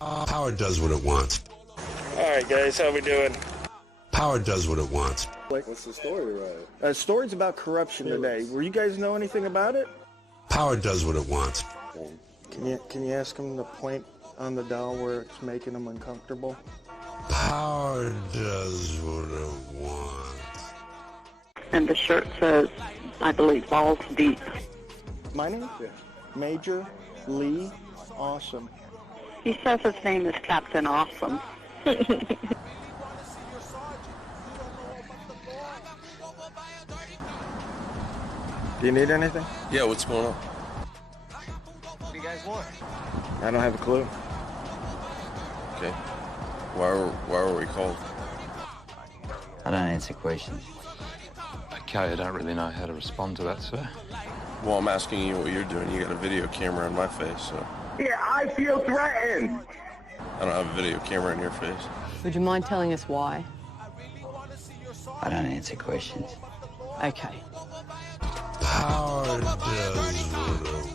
Power does what it wants. Alright guys, how we doing? Power does what it wants. What's the story, right? Story's about corruption today. Were you guys know anything about it? Power does what it wants. Can you ask him to point on the dial where it's making him uncomfortable? Power does what it wants. And the shirt says, I believe, balls deep. My name? Yeah. Major Lee Awesome. He says his name is Captain Awesome. Do you need anything? Yeah, what's going on? What do you guys want? I don't have a clue. Okay. Why were we called? I don't answer questions. Okay, I don't really know how to respond to that, sir. Well, I'm asking you what you're doing. You got a video camera in my face, so... Yeah, I feel threatened. I don't have a video camera in your face. Would you mind telling us why? I don't answer questions. Okay. Power does what it wants.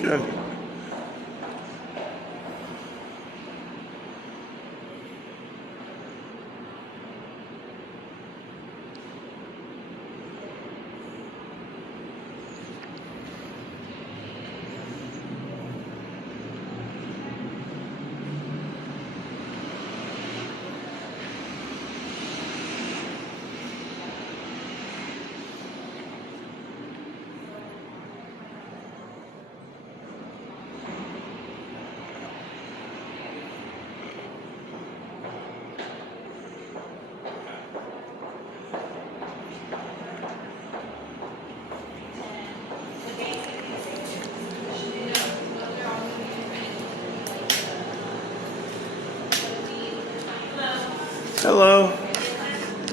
Good. Hello.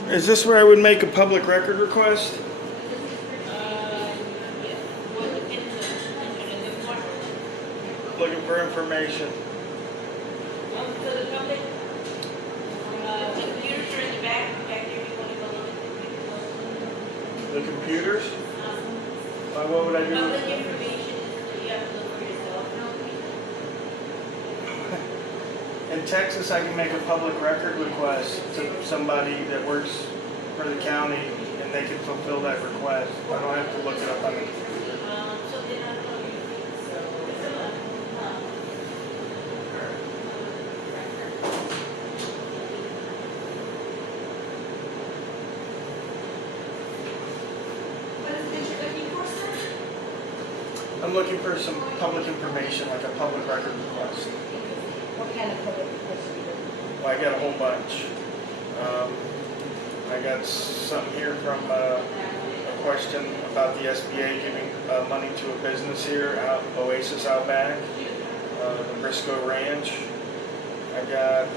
Is this where I would make a public record request? Looking for information. The computers? What would I do? In Texas, I can make a public record request to somebody that works for the county, and they can fulfill that request. I don't have to look it up on the computer. I'm looking for some public information, like a public record request. What kind of public request do you do? Well, I got a whole bunch. I got something here from a question about the SBA giving money to a business here out Oasis out back, the Briscoe Ranch. I got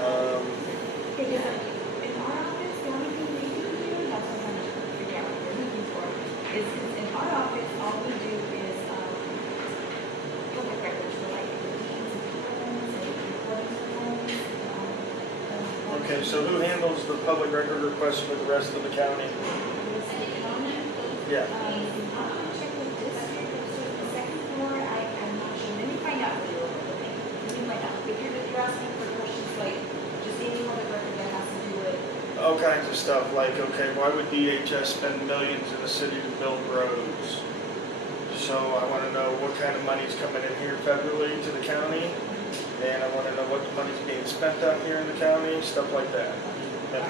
Because in our office, the only thing we do here, that's what I'm trying to figure out what you're looking for, is in our office, all we do is public records for like deeds and patents and recordings of homes. Okay, so who handles the public record requests for the rest of the county? Yeah. I'm gonna check with district, so the second floor, I'm not sure, let me find out for you real quick. Let me find out, if you're asking for questions like, just any public record that has to do with. All kinds of stuff, like, okay, why would DHS spend millions in the city to build roads? So I want to know what kind of money's coming in here federally to the county, and I want to know what the money's being spent out here in the county, stuff like that. Yeah.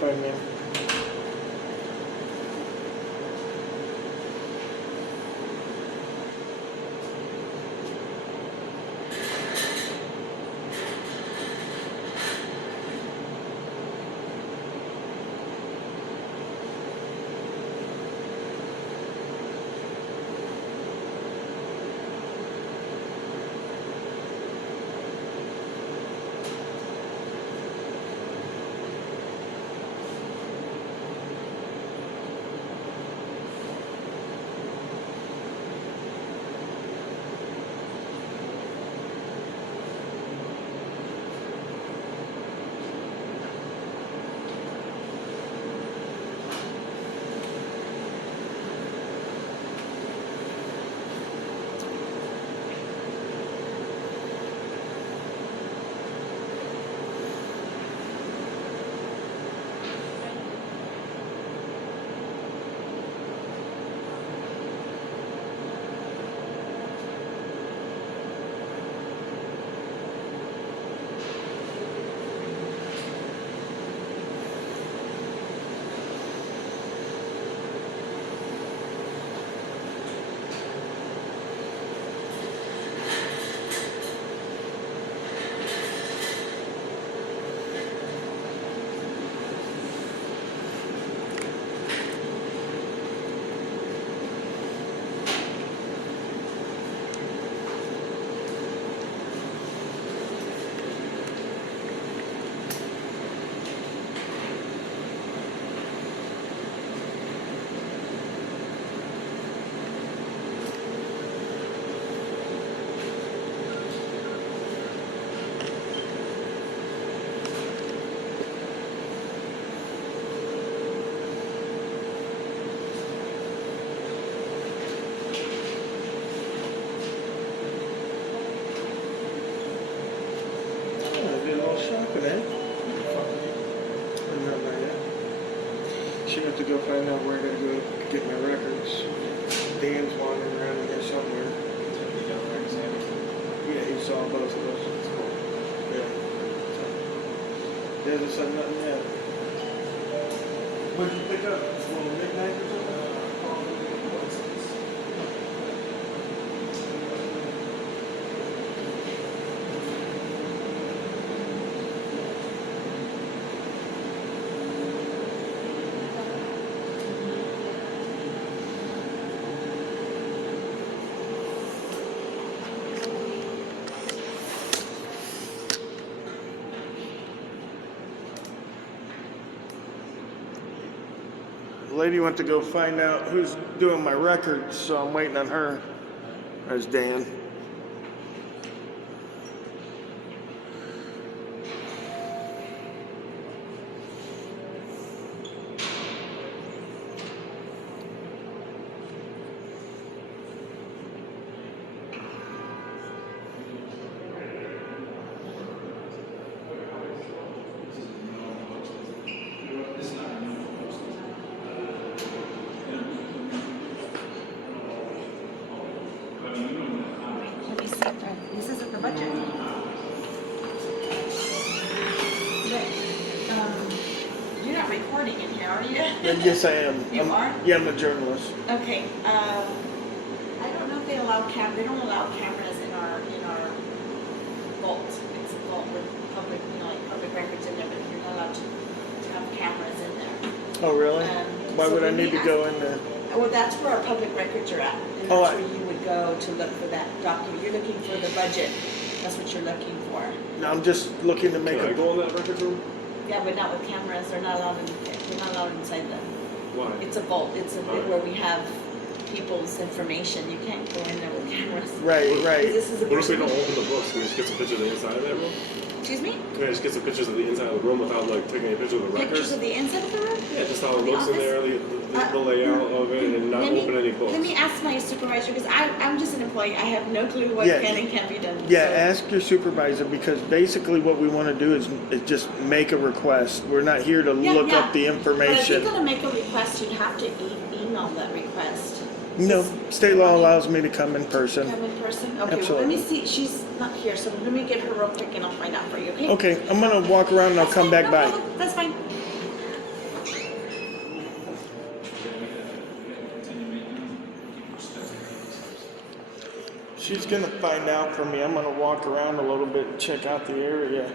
fine, man. Shopping, eh? Not yet. She got to go find out where I gotta go get my records. Dan's wandering around in here somewhere. Yeah, he saw both of us. Yeah. He hasn't said nothing yet. What'd you pick up? A little knick-knack or something? The lady went to go find out who's doing my records, so I'm waiting on her. There's Dan. This isn't the budget. You're not recording in here, are you? Yes, I am. You are? Yeah, I'm a journalist. Okay. I don't know if they allow they don't allow cameras in our vault. It's a vault with public, like public records in there, but you're not allowed to have cameras in there. Oh, really? Why So would I when need we to go in there? Well, that's where our public records are at. And Oh, that's where you would go to look for that document. You're looking for the budget. That's what you're looking for. No, I'm just looking to make a go in that record room? Yeah, but not with cameras. They're not allowed they're not allowed inside them. Why? It's a vault. It's a bit where we have people's information. You can't go in there with cameras. Right, right. This is a What if we personal. don't open the books? Can we just get some pictures of the inside of that room? Excuse me? Can I just get some pictures of the inside of the room without like taking a picture of the records? Pictures of the inside of the room? Yeah, just how it The looks in office? there, the layout of it, and not open any books. Let me ask my supervisor, because I'm just an employee. I have no clue what Yeah. can and can't be done. Yeah, so- ask your supervisor, because basically what we want to do is just make a request. We're not here to Yeah, look yeah. up the But if information. you're gonna make a request, you'd have to email that request. No, state law allows me to come in person. Come in person? Okay, well, let Absolutely. me see. She's not here, so let me get her real quick and I'll find out for you, okay? Okay, I'm gonna walk around and I'll That's come fine, back no by. problem. That's fine. She's gonna find out for me. I'm gonna walk around a little bit and check out the area.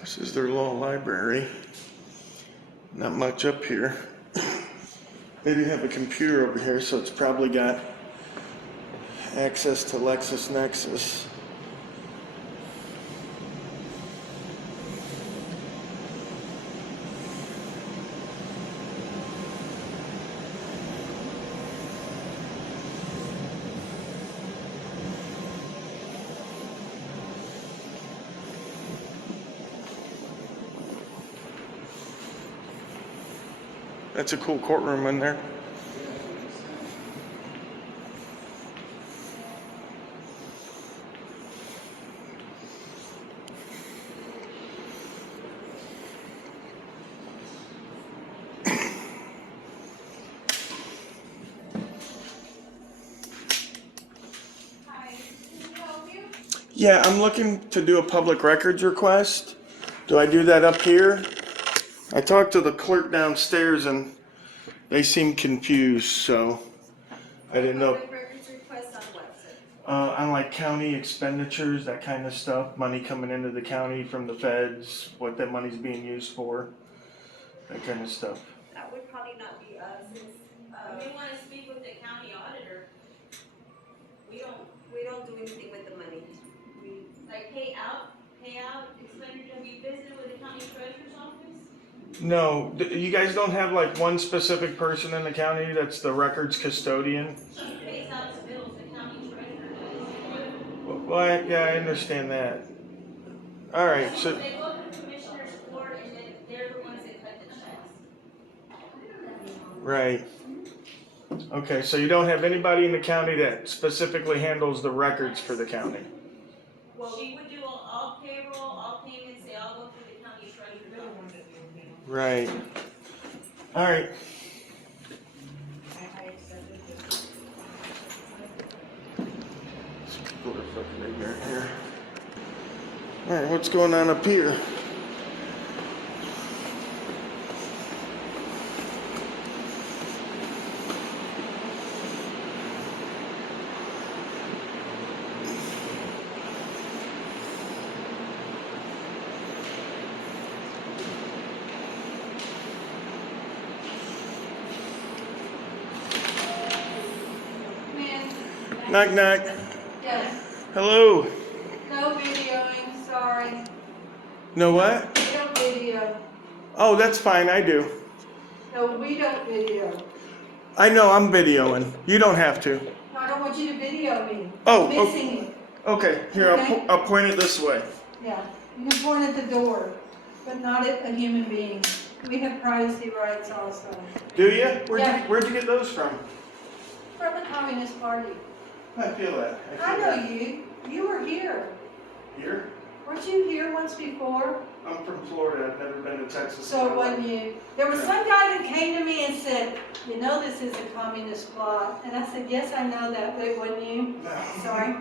This is their law library. Not much up here. They do have a computer over here, so it's probably got access to LexisNexis. That's a cool courtroom in there. Yeah, I'm looking to do a public records request. Do I do that up here? I talked to the clerk downstairs and they seem confused, so I didn't know. Public records request on what, sir? On like county expenditures, that kind of stuff, money coming into the county from the feds, what that money's being used for, that kind of stuff. That would probably not be us. We want to speak with the county auditor. We don't do anything with the money. We like pay out expenditure. Have you visited with the county treasurer's office? No, you guys don't have like one specific person in the county that's the records custodian? She pays out the bills. The county treasurer does. Well, yeah, I understand that. All right, so. They go to the commissioner's court, and then they're the ones that cut the checks. Right. Okay, so you don't have anybody in the county that specifically handles the records for the county? Well, she would do all payroll, all payments. They all go through the county treasurer's office. Right. All right. These people are fucking ignorant here. All right, what's going on up here? Knock, knock. Yes. Hello. No videoing, sorry. No what? We don't video. Oh, that's fine, I do. No, we don't video. I know, I'm videoing. You don't have to. No, I don't want you to video me. Oh, I'm missing it. Okay, here, Okay. I'll point it this way. Yeah, you can point at the door, but not at a human being. We have privacy rights also. Do you? Yeah. Where'd you get those from? From the Communist Party. I feel that. I know you. You were here. Here? Weren't you here once before? I'm from Florida. I've never been to Texas. So when you, there was some guy that came to me and said, you know this is a communist plot. And I said, yes, I know that, but wouldn't you? No. Sorry.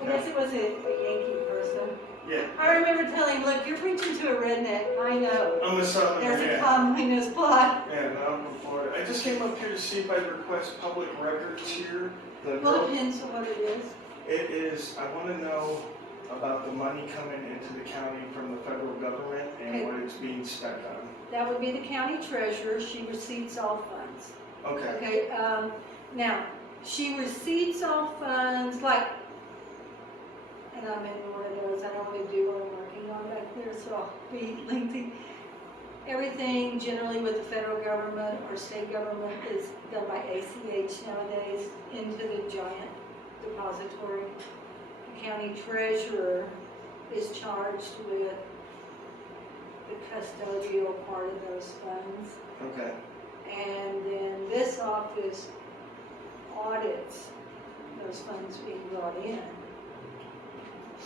I guess it was a Yankee person. Yeah. I remember telling him, look, you're preaching to a redneck. I know. I'm a Southerner. There's a communist plot. Yeah, no, I'm from Florida. I just came up here to see if I'd request public records here. Well, depends on what it is. It is, I want to know about the money coming into the county from the federal government and Okay. what it's being spent on. That would be the county treasurer. She receipts all funds. Okay. Okay, now, she receipts all funds, like, and I'm in one of those, I don't really do what I'm working on back there, so I'll be lengthy. everything generally with the federal government or state government is done by ACH nowadays into the giant depository. The county treasurer is charged with the custodial part of those funds. Okay. And then this office audits those funds being brought in.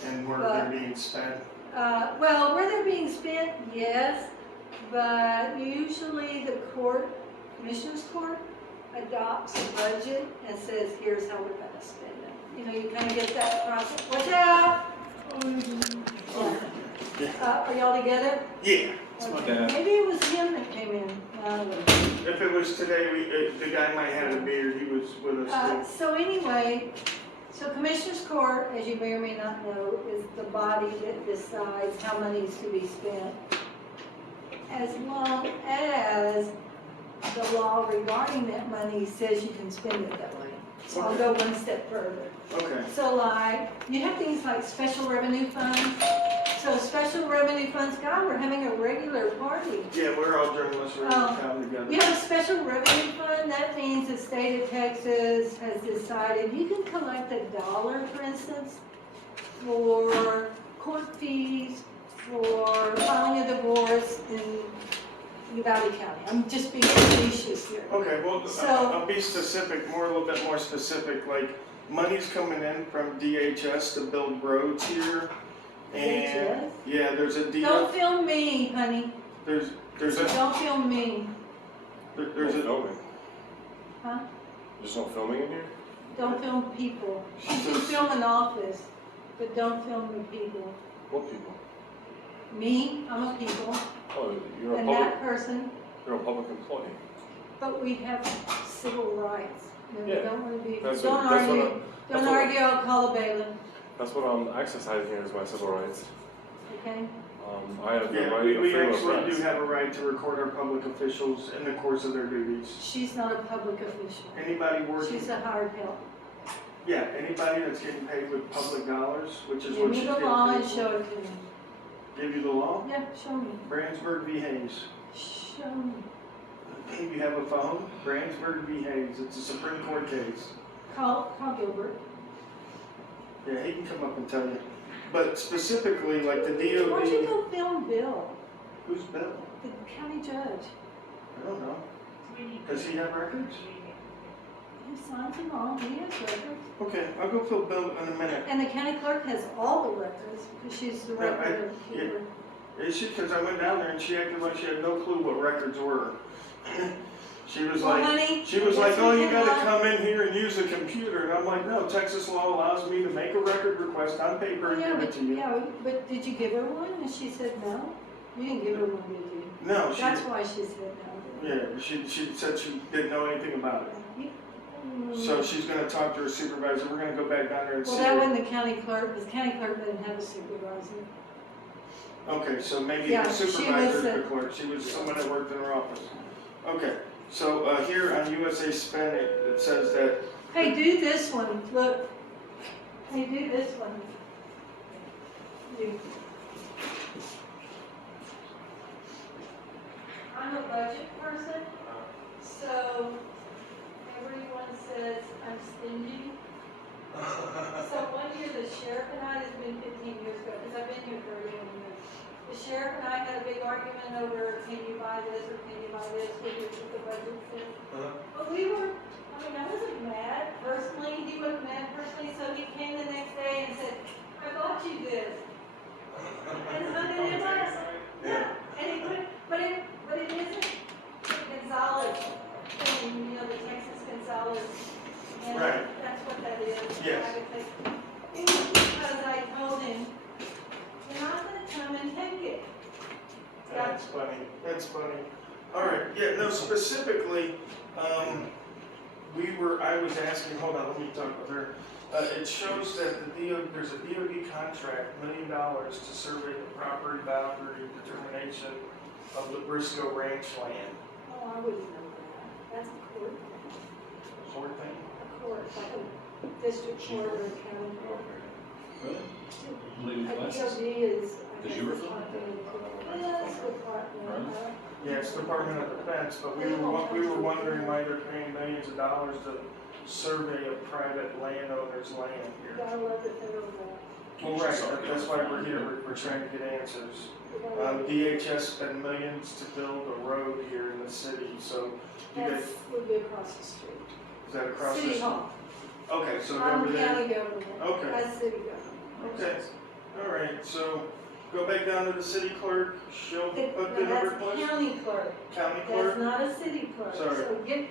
And where they're being spent? Well, where they're being spent, yes, but usually the court, Commissioner's Court, adopts a budget and says, here's how we're gonna spend it. You know, you kind of get that process. Watch out! Are y'all together? Yeah. Okay. Maybe it was him that came in. If it was today, the guy might have a beard. He was with us. So anyway, so Commissioner's Court, as you may or may not know, is the body that decides how money is to be spent, as long as the law regarding that money says you can spend it that way. So I'll go one step further. Okay. So like, you have things like special revenue funds. So special revenue funds, God, we're having a regular party. Yeah, we're all journalists. We're all town together. You have a special revenue fund, that means the state of Texas has decided you can collect $1, for instance, for court fees, for filing a divorce in Uvalde County. I'm just being facetious here. Okay, well, So, I'll be specific, a little bit more specific. Like, money's coming in from DHS to build roads here. And DHS? yeah, there's a deal. Don't film me, honey. There's a Don't film me. there's a filming. Huh? There's no filming in here? Don't film people. You can film an office, but don't film the people. What people? Me, I'm a people. Oh, you're a And public. that person, You're a public employee. but we have civil rights. And we Yeah. don't want to be, That's don't what- that's what argue, I'm- that's don't what- argue, I'll call the bailiff, That's what I'm exercising here is my civil rights. okay? I have the yeah. right We of freedom of actually do press. have a right to record our public officials in the course of their duties. She's not a public official. Anybody working? She's a hired help. Yeah, anybody that's getting paid with public dollars, which is Give what me she's the getting law paid and for. show it to me. Give you the law? Yeah, show me. Brandsburg v. Hayes. Show me. If you have a phone, Brandsburg v. Hayes. It's a Supreme Court case. Call Gilbert. Yeah, he can come up and tell you. But specifically, like the Why don't you DOD. go film Bill, Who's Bill? the county judge? I don't know. Does he have records? He signs them all, he has records. Okay, I'll go fill Bill in a minute. And the county clerk has all the records, because she's the No, record keeper. Is she? Because I went down there and she acted like she had no clue what records were. She was Well, like, honey, she was yes, like, oh, we you can gotta allow- come in here and use the computer. And I'm like, no, Texas law allows me to make a record request on paper and Yeah, give it but, to you. yeah, but did you give her one? And she said no? You didn't give her one, did you? No, she, That's why she said no. yeah, she said she didn't know anything about it. Mm. So she's gonna talk to her supervisor. We're gonna go back down there and Well, see. that her. wasn't the county clerk, because county clerk didn't have a supervisor. Okay, so maybe Yeah, the she was supervisor, the- the clerk, she was someone that worked in her office. Okay, so here on USA Spend, it says that, Hey, do this one, look. Hey, do this one. You. I'm a budget person, so everyone says I'm stingy. So one year the sheriff and I, this has been 15 years ago, because I've been here 31 years. The sheriff and I had a big argument over, can you buy this or can you buy this, what the budget says. But we were, I mean, I wasn't mad personally, he wasn't mad personally, so he came the next day and said, I bought you this. And hundred it was. Yeah, and he put, but it isn't Gonzalez thing, you know, the Texas Gonzalez. And Right. that's what that is. Yes. It was because I told him, you're not gonna come and take it. that's funny, that's funny. All right, yeah, no, specifically, I was asking, hold on, let me talk with her. It shows that there's a DOD contract, $1 million to survey the property boundary determination of the Briscoe Ranch land. Oh, I wouldn't know that. That's a court, Sort thing? like a district court or a county court. Really? A DOD is. Did you refer? Yes, department. Yeah, it's Department of Defense, but we were wondering why they're paying millions of dollars to survey a private landowner's land here. Gotta let the federal know. Well, right, that's why we're here, we're trying to get answers. DHS spent millions to build a road here in the city, so you guys, That would be across the street. is that across the street? City Hall. Okay, so go I'm over there. county government. Okay. That's city government. Okay, all right, so go back down to the city clerk, she'll put No, the number that's place. county clerk. County That's clerk? not a city clerk. Sorry. So get,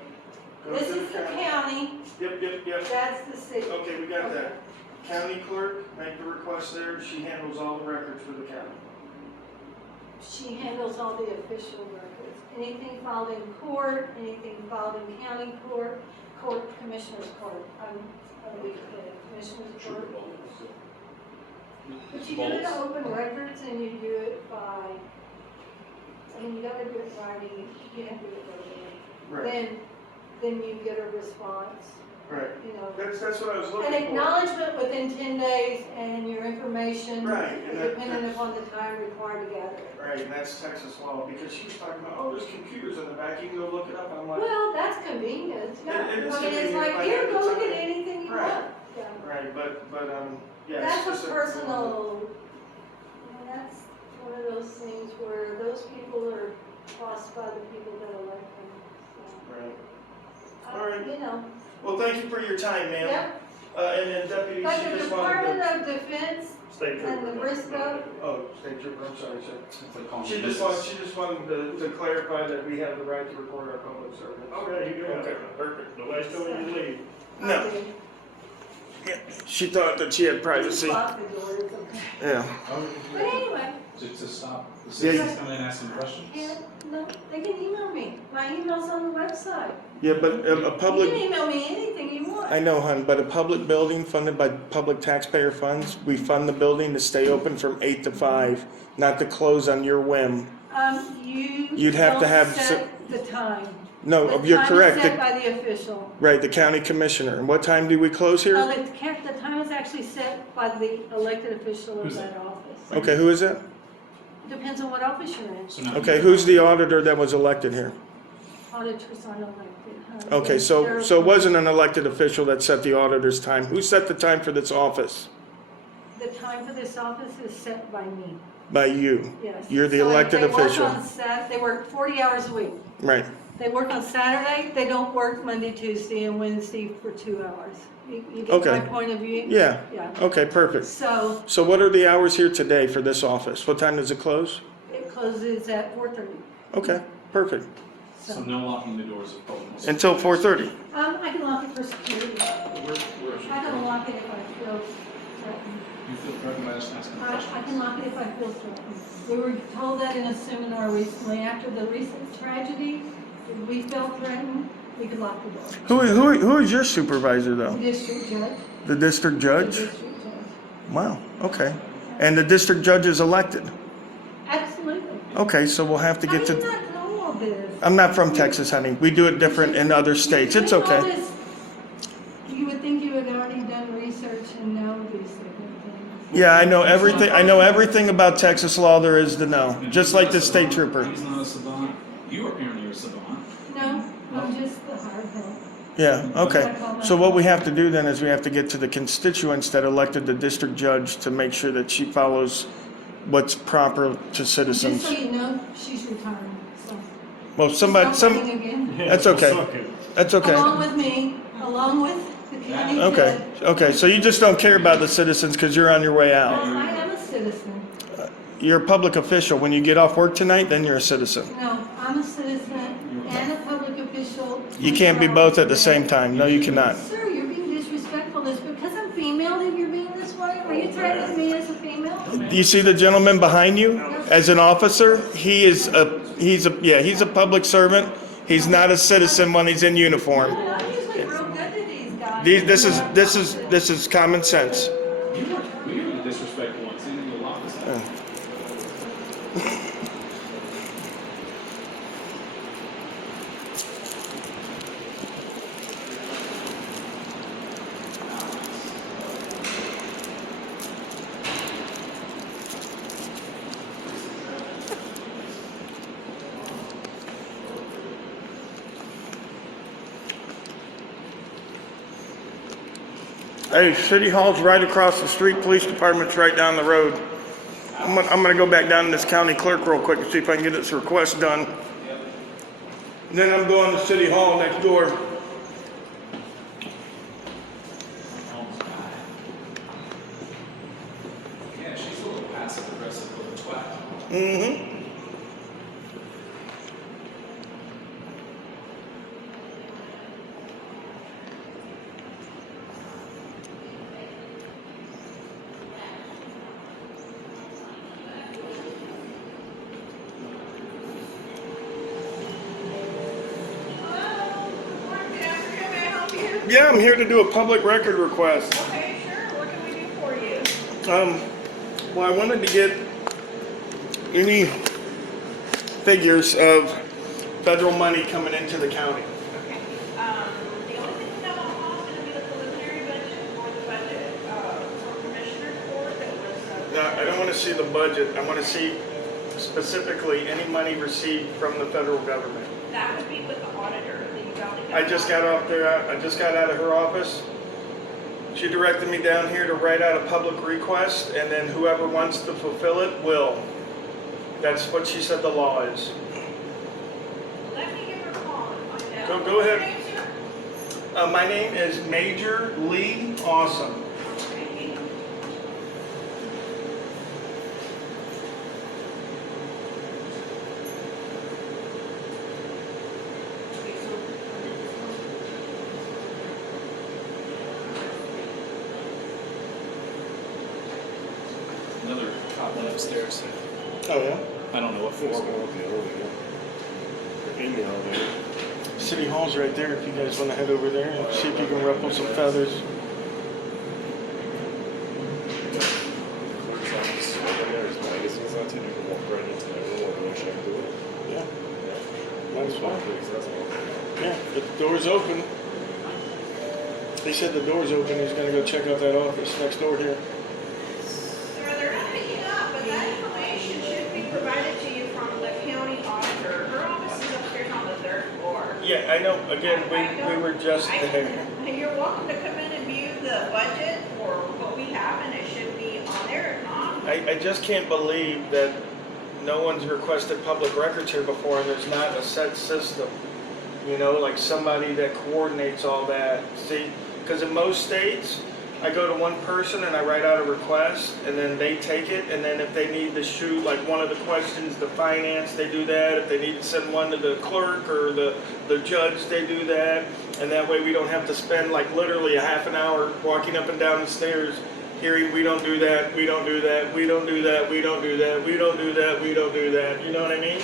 Go this to is the county, Yep. that's the city. Okay, we got that. County clerk, make the request there, she handles all the records for the county. She handles all the official records. Anything filed in court, anything filed in county court, commissioner's court. Commissioner's court. But you do it to open records and you do it by, I mean, you gotta do it writing, you can't do it verbally. Right, Then you get a response, right. you know. That's what I was looking An for. acknowledgement within 10 days and your information, Right, and that- depending upon the time required to gather it. Right, and that's Texas law, because she was talking about, oh, there's computers in the back, you can go look it up. I'm like, Well, that's convenient, yeah. It is I mean, it's convenient, like, but here, at go the look at time- anything you Right. want. Yeah. right, but, yeah. it's That's just a personal, you know, that's one of those things where those people are crossed by the people that elect them. Right. So, All right. You know, Well, thank you for your time, ma'am. Yep. And then deputy, like she the just wanted Department to. of Defense State and the Briscoe, Oh, state trooper, I'm sorry, sir. She just wanted to clarify that we have the right to record our public servants. Okay, you got Okay, it. perfect. Nobody's telling you to leave. No. I do. Yeah, she thought that she had privacy. Lock the door, it's okay. Yeah. But anyway, To stop the citizens coming in and asking questions. no, they can email me. My email's on the website. Yeah, but a You public. can email me anything you want. I know, hon, but a public building funded by public taxpayer funds, we fund the building to stay open from 8 to 5, not to close on your whim. You'd have to don't have set the time. No, The you're time correct. is set by the official. Right, the county commissioner. And what time do we close here? No, the time is actually set by the elected official of that office. Okay, who is that? Depends on what office you're in. Okay, who's the auditor that was elected here? Auditors aren't elected. Okay, so it wasn't an elected official that set the auditor's time. Who set the time for this office? The time for this office is set by me, By you. yes. You're the So if elected official. they work 40 hours a week. Right. They work on Saturday, they don't work Monday, Tuesday, and Wednesday for 2 hours. You get Okay. my point of view? Yeah. Yeah. Okay, perfect. So So what are the hours here today for this office? What time does it close? it closes at 4:30. Okay, perfect. So no locking the doors of public. Until 4:30. I can lock it for security. I can lock it if I feel threatened. You feel threatened by us asking I questions? can lock it if I feel threatened. We were told that in a seminar recently, after the recent tragedy, if we felt threatened, we could lock the door. Who is your supervisor The though? district judge. The district The judge? district judge. Wow, okay. And the district judge is elected? Absolutely. Okay, so we'll have to How get do you to, not know all this? I'm not from Texas, honey. We do it different in other states. It's You know all okay. this- You would think you had already done research and know these different things. Yeah, I know everything about Texas law there is to know, just like the state trooper. He's not a savant. You apparently are a savant. No, I'm just the hard help. Yeah, okay. So what we have to do then is we have to get to the constituents that elected the district judge to make sure that she follows what's proper to Just so citizens. you know, she's retiring, so. Well, She's not running again. that's okay. That's okay. Along with me, along with the county Okay, judge. okay. So you just don't care about the citizens because you're on your way out. Well, I am a citizen. You're a public official. When you get off work tonight, then you're a citizen. No, I'm a citizen and a public official. You can't be both at the same time. No, you cannot. Sir, you're being disrespectful. Is because I'm female that you're being this way? Are you threatening me as a female? Do you see the gentleman behind you? As an officer, he's a public servant. He's not a citizen when he's in uniform. I'm usually real good to these guys. This is common sense. We were the disrespectful ones. They didn't lock us out. Hey, City Hall's right across the street, police department's right down the road. I'm gonna go back down to this county clerk real quick and see if I can get this request done. And then I'm going to City Hall next door. Yeah, she's a little passive aggressive with a twat. Mm-hmm. Yeah, I'm here to do a public record request. Okay, sure. What can we do for you? Well, I wanted to get any figures of federal money coming into the county. Okay. The only thing we have on file is going to be the preliminary budget for the budget for Commissioner's Court that was. No, I don't want to see the budget. I want to see specifically any money received from the federal government. That would be with the auditor, the Uvalde. I just got out of her office. She directed me down here to write out a public request, and then whoever wants to fulfill it will. That's what she said the law is. Let me give her a call and find out. Go ahead. What's your name, sir? My name is Major Lee Awesome. Okay. Another hot one upstairs. Oh yeah? I don't know what floor. Email there. City Hall's right there if you guys want to head over there and see if you can ruffle some feathers. Clerk's office. Right in there, there's magazines on it. You can walk right into that room and wish I could do it. Yeah. Yeah. Might as well. Please, that's all. Yeah, the door's open. They said the door's open. He's gonna go check out that office next door here. Sir, they're not picking up, but that information should be provided to you from the county auditor. Her office is upstairs on the third floor. Yeah, I know. Again, we were just there. You're welcome to come in and view the budget or what we have, and it should be on there. If not, I just can't believe that no one's requested public records here before and there's not a set system. You know, like somebody that coordinates all that. See, because in most states, I go to one person and I write out a request, and then they take it, and then if they need to shoot like one of the questions to finance, they do that. If they need to send one to the clerk or the judge, they do that. And that way we don't have to spend like literally a half an hour walking up and down the stairs hearing we don't do that, we don't do that, we don't do that, we don't do that, we don't do that, we don't do that. You know what I mean?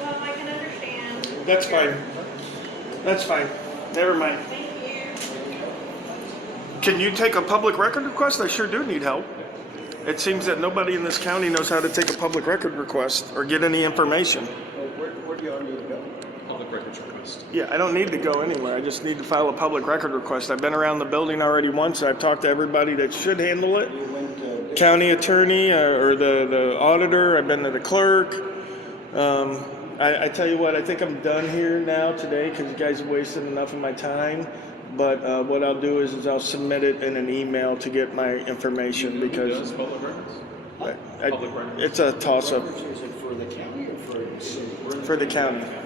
well, I can understand. That's fine. That's fine. Never mind. Thank you. Can you take a public record request? I sure do need help. It seems that nobody in this county knows how to take a public record request or get any information. Where do y'all need to go? Public records request. Yeah, I don't need to go anywhere. I just need to file a public record request. I've been around the building already once. I've talked to everybody that should handle it. County attorney or the auditor. I've been to the clerk. I tell you what, I think I'm done here now today because you guys have wasted enough of my time. But what I'll do is I'll submit it in an email to get my information because Public records? Public records. it's a toss-up Is it for the county or for the city? for the county. County.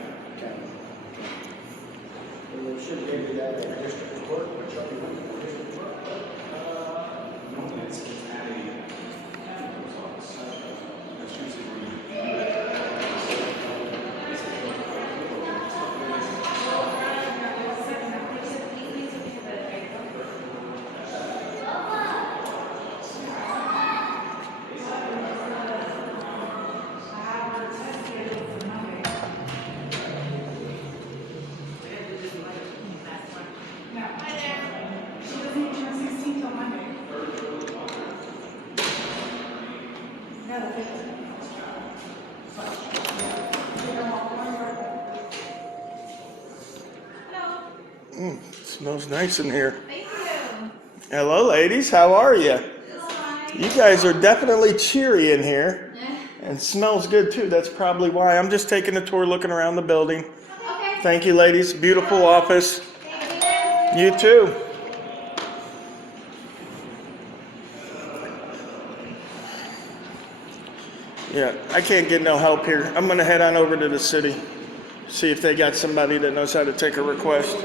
And we should maybe that at district court, which I'll be looking for district court. Normally it's at a office. That's usually where Smells nice in here. Thank you. Hello, ladies. How are you? You guys are definitely cheery in here. And smells good, too. That's probably why. I'm just taking a tour, looking around the building. Thank you, ladies. Beautiful office. You too. Yeah, I can't get no help here. I'm gonna head on over to the city, see if they got somebody that knows how to take a request.